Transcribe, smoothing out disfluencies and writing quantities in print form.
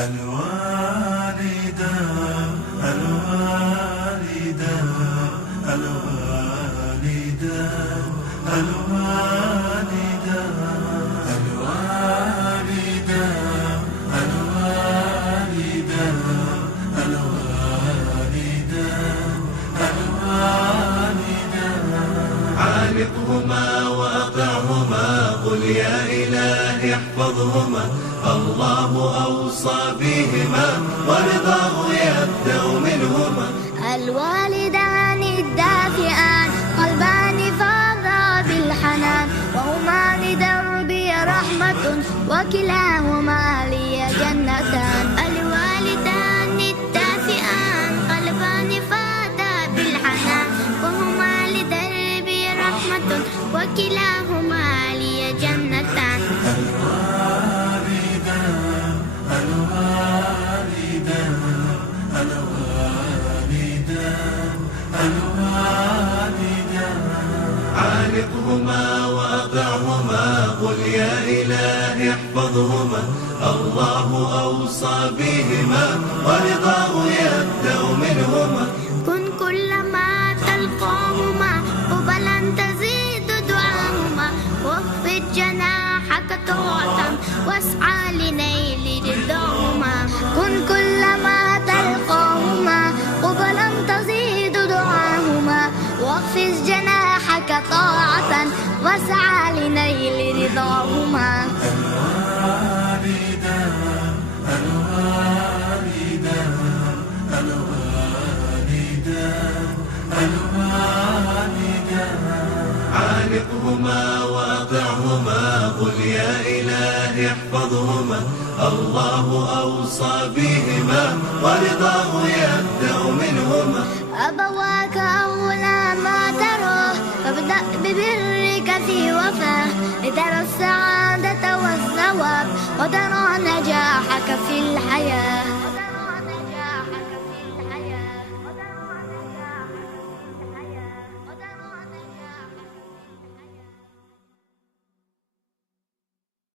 الوالدة الوالدة الوالدة الوالدة الوالدة الوالدة الوالدة الوالدة عانقهما وأطعهما قل يا إلهي احفظهما الله أوصى بهما ورضاه يبدأ منهما الوالدان الدافئان قلبان فاضا بالحنان وهما لدربي رحمة وكلاهما لي جنتان الوالدان الدافئان قلبان فاضا بالحنان وهما لدربي رحمة وكلاهما لي جنتان الوالدة الوالدة الوالدة الوالدة عانقهما وأطعهما قل يا إلهي احفظهما الله أوصى بهما ورضاه يبدأ منهما كن كلما تلقاهما قبلا تزيد دعاهما واخفض جناحك طوعة واسعى لنيل رضاهما كن كلما تلقاهما قبلا تزيد دعاهما واخفض جناحك طاعة واسعى لنيل رضاهما الوالدة الوالدة الوالدة الوالدة عانقهما وأطعهما قل يا إلهي احفظهما الله أوصى بهما ورضاه يبدأ منهما أبواك أولى ما تراه فابدأ ببرك في وفاه لترى السعادة والثواب وترى نجاحك في الحياة